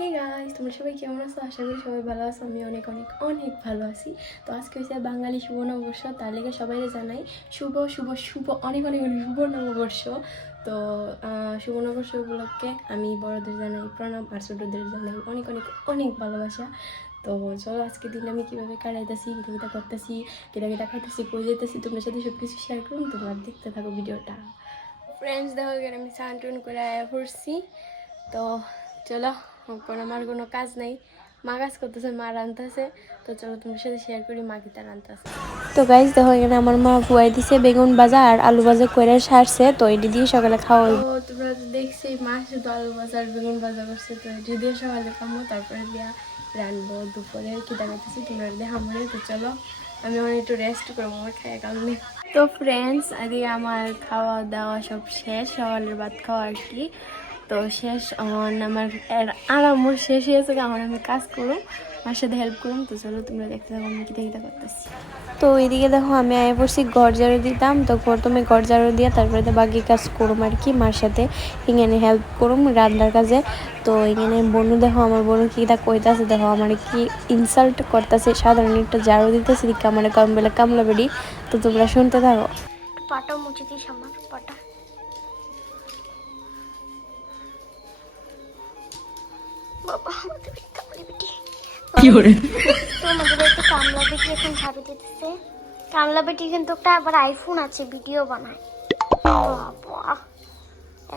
Hey guys তোমরা সবাই কেমন আছো? আশা করি সবাই ভালো আছো, আমি অনেক অনেক অনেক ভালো আছি। তো আজকে হচ্ছে বাঙালি শুভ নববর্ষ, তার লেগে সবাই জানাই শুভ শুভ শুভ, অনেক অনেক শুভ নববর্ষ। তো শুভ নববর্ষ উপলক্ষে আমি বড়দের জানাই প্রণাম আর ছোটদের জানাই অনেক অনেক অনেক ভালোবাসা। তো চলো আজকে দিন আমি কীভাবে কাটাইতেছি কিটা কিটা করতেছি কিটা কিটা খাইতেছি, কই যেতেছি তোমার সাথে সব কিছু শেয়ার করুন, তোমরা দেখতে থাকো ভিডিওটা। ফ্রেন্ডস দেখো আমি সান টুন করে পড়ছি। তো চলো এখন আমার কোনো কাজ নাই। মা কাজ করতেছে, মা রান্তাছে তো চলো তোমার সাথে শেয়ার করি, মা কি তার রান্তাছে তো গাইজ দেখো এখানে আমার মা বুয়াই দিছে বেগুন ভাজা আর আলু ভাজা করে সারছে। তো এটি দিয়ে সকালে খাওয়া তো তোমরা দেখছি মা শুধু আলু ভাজা আর বেগুন ভাজা করছে। তো এটি দিয়ে সকালে খামো, তারপরে দিয়া রানবো দুপুরে খিদা খাইতেছি তোমরা দেখামো তো চলো, আমি অনেক একটু রেস্ট করব, আমার খাই কারণে তো ফ্রেন্ডস আজকে আমার খাওয়া দাওয়া সব শেষ, সকালের ভাত খাওয়া আর কি। তো শেষ আমার এর আরামও শেষ হয়েছে আমার আমি কাজ করুম আমার সাথে হেল্প করুন তো চলো তোমরা দেখতে থাকো আমি কিটা কিটা করতেছি তো এইদিকে দেখো আমি আয় পড়ছি ঘর ঝাড়ু দিতাম তো প্রথমে ঘর ঝাড়ু দিয়ে তারপরে তো বাকি কাজ করুম আর কি মার সাথে এখানে হেল্প করুম রান্নার কাজে। তো এখানে বনু দেখো আমার বনু কিটা কইতাছে দেখো আমার কি ইনসাল্ট করতেছে সাধারণ একটা ঝাড়ু দিতেছে দিকে আমার কম বেলা কামলা বেড়ি তো তোমরা শুনতে থাকো। পাটা দিস আমার পাটা। বাবা আমাদের বাড়ি বেটি। কি করে? তো আমাদের একটা কামলা বেটি এখন ঝাড়ু দিতেছে। কামলা বেটি কিন্তু একটা আবার আইফোন আছে ভিডিও বানায়। বাবা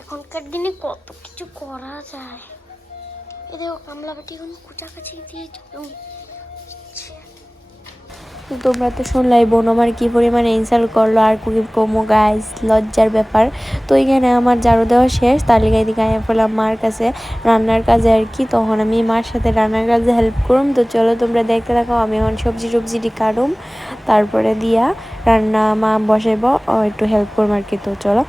এখনকার দিনে কত কিছু করা যায়। এদের দেখো কামলা বেটি এখন কুচাকাছি দিয়ে ঝাড়ু তোমরা তো শুনলাই, বোন আমার কি পরিমাণে ইনসাল্ট করল, আর কি, কমো গাইস লজ্জার ব্যাপার। তো এখানে আমার ঝাড়ু দেওয়া শেষ তালিকায় দিকে আমি পড়লাম মার কাছে। রান্নার কাজে আর কি, তখন আমি মার সাথে রান্নার কাজে হেল্প করুম। তো চলো তোমরা দেখতে থাকো, আমি এখন সবজি টবজিটি কাটুম। তারপরে দিয়া রান্না মা বসাইব একটু হেল্প করুম আর কি, তো চলো।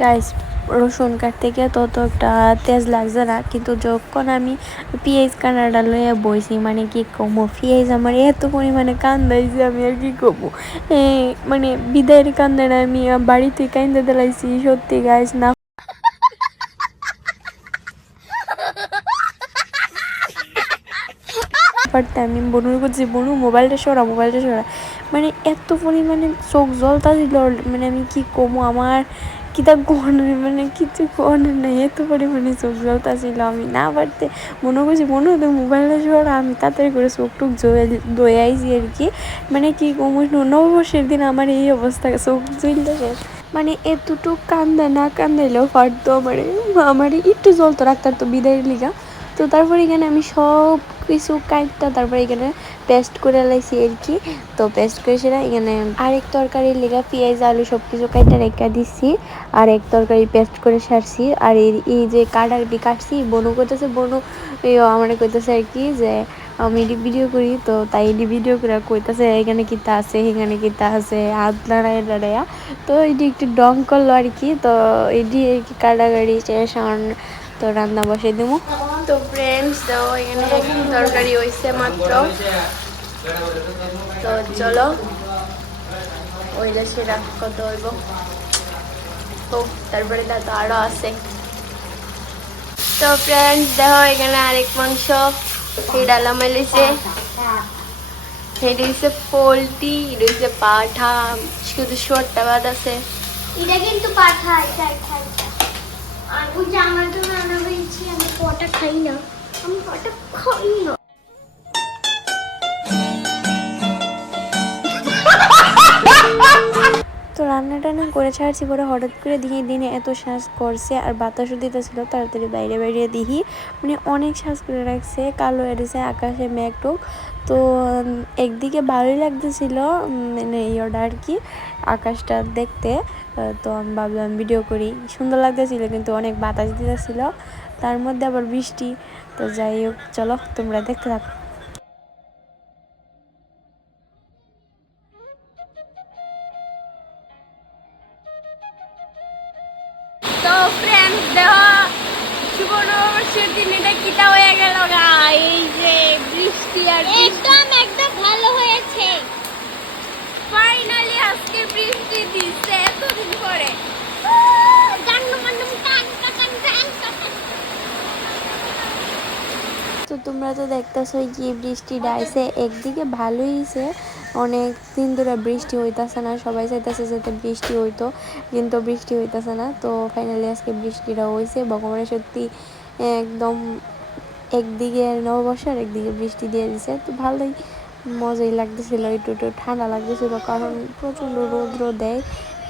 গাইস রসুন কাটতে গিয়ে তত একটা তেজ লাগছে না, কিন্তু যখন আমি পেঁয়াজ কানাডা লইয়া বইছি মানে কি কমো পেঁয়াজ আমার এত পরিমাণে কান্দাইছে, আমি আর কি কমো? মানে বিদায়ের কান্দাটা আমি বাড়িতে কান্দা দিলাইছি, সত্যি গাইস না পারতে আমি বনুর করছি, বনু মোবাইলটা সরা মোবাইলটা সরা। মানে এত পরিমাণে চোখ জলতা দিল মানে আমি কি কমো, আমার কিতা কোয়ানোর মানে কিছু কোয়ানোর নাই এত পরিমাণে চোখ জলতা ছিল আমি না পারতে মনে করছি মনে হতো মোবাইলটা সরা আমি তাড়াতাড়ি করে চোখ টুক দই আইছি আর কি মানে কি কমো নববর্ষের দিন আমার এই অবস্থা চোখ জলটা শেষ মানে এতটুক কান্দা না কান্দাইলেও পারতো আমার আমার একটু জল তো রাখতার তো বিদায়ের লিগা তো তারপরে এখানে আমি সব কিছু কাটটা তারপরে এখানে পেস্ট করে লাইছি আর কি। তো পেস্ট করে সেটা এখানে আরেক তরকারির লেগা পেঁয়াজ, আলু সব কিছু কাইটা রেখা দিচ্ছি আর এক তরকারি পেস্ট করে সারছি। আর এই যে কাটাটি কাটছি, বনু করতেছে বনু আমার কইতেছে আর কি যে আমি ভিডিও করি, তো তাই এটি ভিডিও করে কইতাছে, এখানে কিতা আছে, এখানে কিতা আছে, হাত লড়াই লড়াইয়া তো এটি একটু ডং করল আর কি, তো এটি আর কি কাটাকাটি শেষ তো রান্না বসে দেবো তো ফ্রেন্ডস তো এখানে তরকারি হয়েছে মাত্র। তো চলো ওইটা সেটা কত হইব। তো তারপরে তা তো আরও আছে। তো ফ্রেন্ডস দেখো এখানে আরেক মাংস। সেই ডালা মেলেছে এটা হচ্ছে পোলট্রি, এটা হচ্ছে পাঠা। শুধু শোরটা বাদ আছে। এটা কিন্তু পাঠা তো রান্না টান্না করে ছাড়ছি, পরে হঠাৎ করে দিনে দিনে এত শ্বাস করছে আর বাতাসও দিতেছিল, তাড়াতাড়ি বাইরে বাইরে দিহি। মানে অনেক শ্বাস করে রাখছে, কালো এড়েছে আকাশে মেঘ টোক। তো একদিকে ভালোই লাগতেছিল মানে ইয়েটা আর কি, আকাশটা দেখতে। তো আমি ভাবলাম ভিডিও করি। সুন্দর লাগতেছিল, কিন্তু অনেক বাতাস দিতেছিল। তার মধ্যে আবার বৃষ্টি। তো যাই হোক, চলো, তোমরা দেখতে থাকো। দিন, এটা হয়ে গেল গা এই যে বৃষ্টি। আর একদম একদম ভালো হয়েছে। ফাইনালি আজকে বৃষ্টি দিচ্ছে এতদিন পরে। তো তোমরা তো দেখতেছো কি বৃষ্টি ডাইছে। একদিকে ভালোই হইছে অনেক দিন ধরে বৃষ্টি হইতাছে না সবাই চাইতেছে যাতে বৃষ্টি হইতো কিন্তু বৃষ্টি হইতাছে না। তো ফাইনালি আজকে বৃষ্টিটা হইছে ভগবানের সত্যি একদম একদিকে নববর্ষ আর একদিকে বৃষ্টি দিয়ে দিছে। তো ভালোই মজাই লাগতেছিল একটু একটু ঠান্ডা লাগতেছিল, কারণ প্রচণ্ড রৌদ্র দেয়।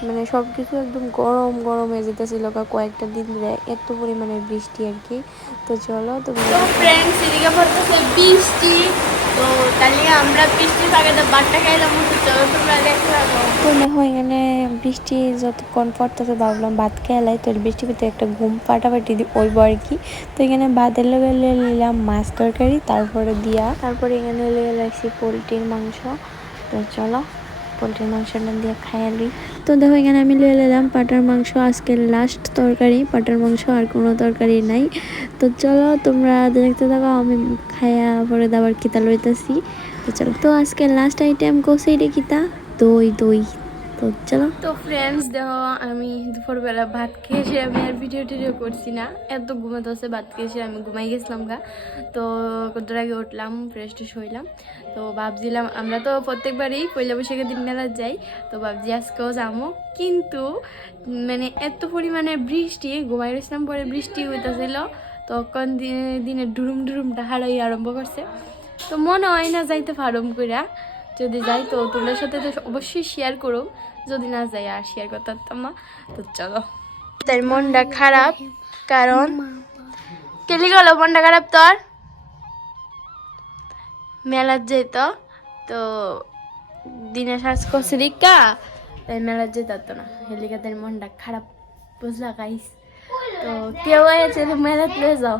মানে সব কিছু একদম গরম গরম হয়ে যেতেছিল কয়েকটা দিন ধরে। এত পরিমাণে বৃষ্টি আর কি। তো চলো তো ফ্রেন্ডস এদিকে বৃষ্টি। তো তাহলে আমরা বৃষ্টির আগে তো বাট্টা খাইলাম চলো তোমরা দেখতে থাকো। তো দেখো এখানে বৃষ্টি যতক্ষণ পড়তেছে ভাবলাম ভাত খেলাই তো বৃষ্টি ভিতরে একটা ঘুম ফাটাফাটি ওইব আর কি। তো এখানে ভাতের লয়ে নিলাম মাছ তরকারি তারপরে দিয়া। তারপরে এখানে লেগে লাগছি পোলট্রির মাংস। তো চলো। পোলট্রির মাংসটা দিয়ে খাইয়ালি তো দেখো, এখানে আমি লিয়ে নিলাম পাটার মাংস। আজকের লাস্ট তরকারি। পাটার মাংস আর কোনো তরকারি নাই। তো চলো, তোমরা দেখতে থাকো, আমি খাইয়া পরে দাবার কিতা লইতেছি। তো চলো, তো আজকে লাস্ট আইটেম কোসেই রে কিতা? দই দই। তো চলো। তো ফ্রেন্ডস দেখো, আমি দুপুরবেলা ভাত খেয়ে আমি আর ভিডিও টিডিও করছি না। এত ঘুমাতে হচ্ছে, ভাত খেয়ে এসে আমি ঘুমাই গেছিলাম গা। তো কতটার আগে উঠলাম ফ্রেশ ট্রেশ হইলাম। তো ভাবছিলাম, আমরা তো প্রত্যেকবারই পয়লা বৈশাখের দিন মেলা যাই। তো ভাবছি আজকেও যাব কিন্তু মানে এত পরিমাণে বৃষ্টি, ঘুমাই গেছিলাম পরে বৃষ্টি হইতেছিল। তখন দিনে দিনে ডুরুম ডুরুমটা হারাই আরম্ভ করছে। তো মনে হয় না যাইতে পারম কইরা। যদি যাই, তো তোমার সাথে তো অবশ্যই শেয়ার করো যদি না যাই, আর শেয়ার করতে পারতাম না। তো চলো। তার মনটা খারাপ, কারণ কেলি গেল মনটা খারাপ তোর? মেলার যেত তো। দিনে সাজ করছে তাই মেলার যেতে না। হেলিকা তার মনটা খারাপ, বুঝলা গাইস তো কেউ আছে মেলাত যাও।